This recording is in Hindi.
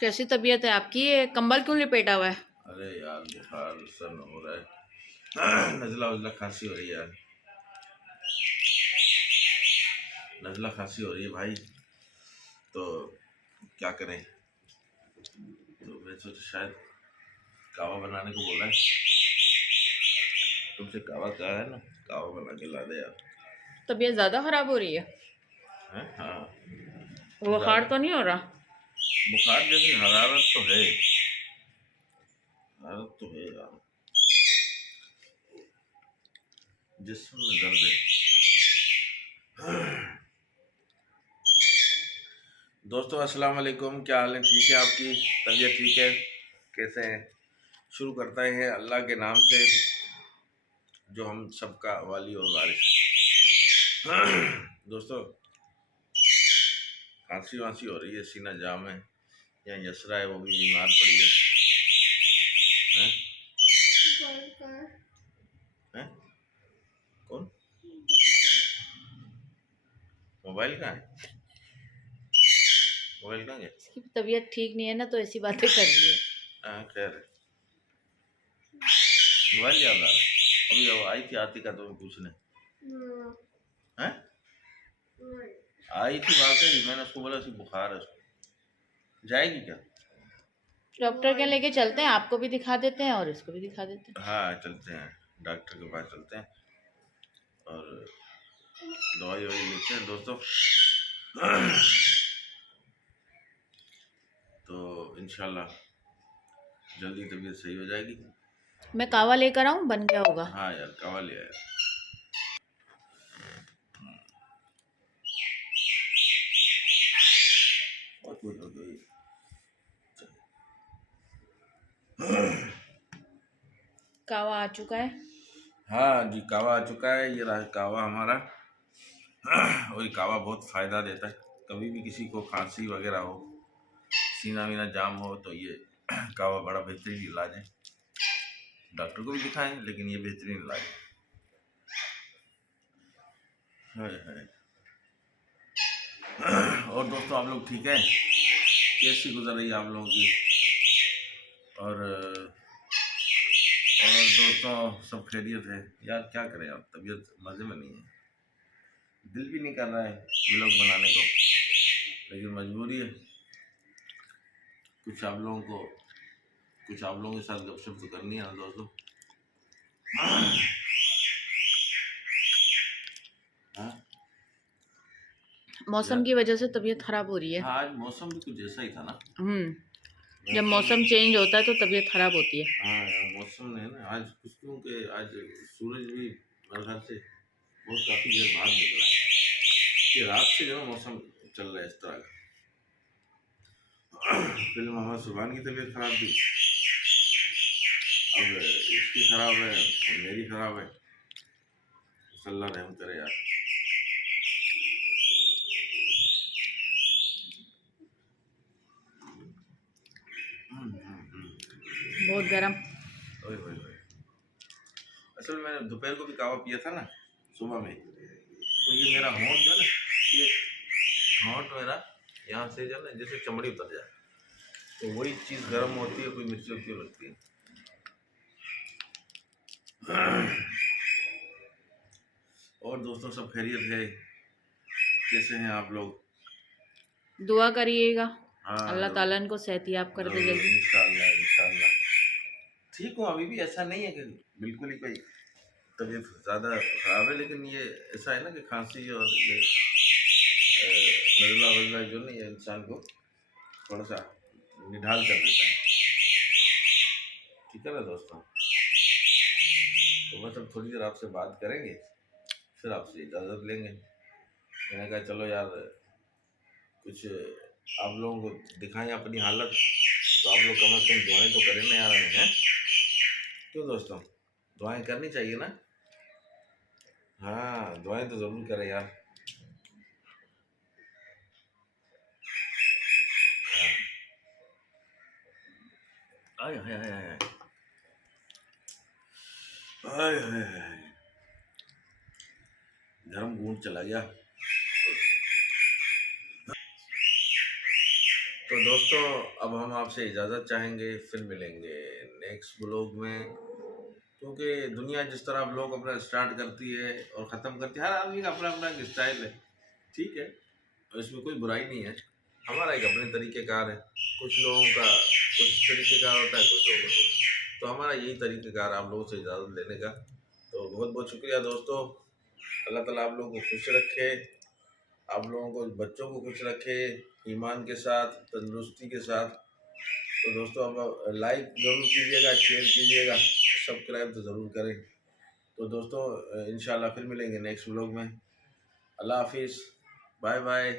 कैसी तबीयत है आपकी? ये कंबल क्यों लिपेटा हुआ है? अरे यार बुखार सर हो रहा है। नज़ला वज़ला खांसी हो रही है यार। नज़ला खांसी हो रही है भाई। तो क्या करें? तो मैं सोचा शायद कावा बनाने को बोला है तुमसे। कावा कहा है ना, कावा बना के ला दे यार। तबीयत ज्यादा खराब हो रही है? हैं? हाँ। बुखार ज़्यादा तो नहीं हो रहा? बुखार जैसी हरारत तो है। हरारत तो है यार, जिस्म में दर्द है। दोस्तों अस्सलाम वालेकुम, क्या हाल है? ठीक है? आपकी तबीयत ठीक है? कैसे हैं? शुरू करते हैं अल्लाह के नाम से जो हम सबका वाली और वारिस। दोस्तों खांसी वांसी हो रही है, सीना जाम है। यहाँ यसरा है, वो भी बीमार पड़ी है। हैं? हैं? कौन? मोबाइल कहाँ है? मोबाइल कहाँ गया? इसकी तबीयत ठीक नहीं है ना, तो ऐसी बातें कर रही है। हाँ खैर है। मोबाइल याद आ रहा है। अभी वो आई थी आतिका तुम्हें पूछने। हैं? आई थी बात है, मैंने उसको बोला उसको बुखार है, उसको जाएगी क्या? डॉक्टर के लेके चलते हैं, आपको भी दिखा देते हैं और इसको भी दिखा देते हैं। हाँ चलते हैं, डॉक्टर के पास चलते हैं और दवाई ववाई लेते हैं दोस्तों। तो इंशाल्लाह जल्दी तबीयत सही हो जाएगी। मैं कावा लेकर आऊं? बन गया होगा। हाँ यार कावा ले आया। और कुछ हो गई। कावा आ चुका है। हाँ जी कावा आ चुका है, ये रहा कावा हमारा। और ये कावा बहुत फ़ायदा देता है। कभी भी किसी को खांसी वगैरह हो, सीना वीना जाम हो, तो ये कावा बड़ा बेहतरीन इलाज है। डॉक्टर को भी दिखाएं, लेकिन ये बेहतरीन इलाज है। और दोस्तों आप लोग ठीक है? कैसी गुजर रही है आप लोगों की? और दोस्तों सब खैरियत है? यार क्या करें, आप तबीयत मज़े में नहीं है, दिल भी नहीं कर रहा है व्लॉग बनाने को, लेकिन मजबूरी है। कुछ आप लोगों के साथ गपशप तो करनी है ना दोस्तों। हाँ मौसम यार, की वजह से तबीयत खराब हो रही है। हाँ आज मौसम भी कुछ ऐसा ही था ना। जब मौसम चेंज होता है तो तबीयत खराब होती है। हाँ यार मौसम ने ना आज कुछ क्योंकि आज सूरज भी मेरे ख्याल से बहुत काफ़ी देर बाद निकला है। ये रात से जो है मौसम चल रहा है इस तरह का। पहले मोहम्मद सुबहान की तबीयत खराब थी, अब इसकी खराब है और मेरी खराब है। अल्लाह रहम करे यार। बहुत गर्म। ओए ओए ओए। असल में मैंने दोपहर को भी कावा पिया था ना सुबह में, तो ये मेरा होंठ जो है ना, ये होंठ मेरा यहाँ से जो है ना जैसे चमड़ी उतर जाए, तो वही चीज़ गर्म होती है, कोई मिर्ची उर्ची लगती है। और दोस्तों सब खैरियत है? कैसे हैं आप लोग? दुआ करिएगा, हाँ अल्लाह ताला इनको सेहतियाब कर दे जल्दी। इंशाल्लाह इंशाल्लाह। ठीक हूँ, अभी भी ऐसा नहीं है कि बिल्कुल ही कोई तबीयत ज़्यादा ख़राब है, लेकिन ये ऐसा है ना कि खांसी और ये नज़ला वज़ला जो नहीं है इंसान को थोड़ा सा निढाल कर देता है। ठीक है ना दोस्तों? तो बस अब थोड़ी देर आपसे बात करेंगे, फिर आपसे इजाज़त लेंगे। मैंने कहा चलो यार कुछ आप लोगों को दिखाएं अपनी हालत, तो आप लोग कम अज़ कम दुआएं तो करें ना यार हमें, हैं? क्यों दोस्तों, दुआएं करनी चाहिए ना? हाँ दुआएं तो ज़रूर करें यार। आय हाय हाय हाय हाय हाय हाय, गर्म घूंट चला गया। तो दोस्तों अब हम आपसे इजाज़त चाहेंगे, फिर मिलेंगे नेक्स्ट ब्लॉग में। क्योंकि दुनिया जिस तरह ब्लॉग अपना स्टार्ट करती है और ख़त्म करती है, हर आदमी का अपना अपना एक स्टाइल है, ठीक है, और इसमें कोई बुराई नहीं है। हमारा एक अपने तरीक़ेकार है, कुछ लोगों का कुछ तरीक़ेकार होता है, कुछ लोगों का कुछ। तो हमारा यही तरीक़ेकार आप लोगों से इजाज़त लेने का। तो बहुत बहुत शुक्रिया दोस्तों। अल्लाह ताला आप लोगों को खुश रखे, आप लोगों को बच्चों को खुश रखे, ईमान के साथ, तंदुरुस्ती के साथ। तो दोस्तों अब लाइक ज़रूर कीजिएगा, शेयर कीजिएगा, सब्सक्राइब तो ज़रूर करें। तो दोस्तों इंशाल्लाह फिर मिलेंगे नेक्स्ट व्लॉग में। अल्लाह हाफिज़, बाय बाय।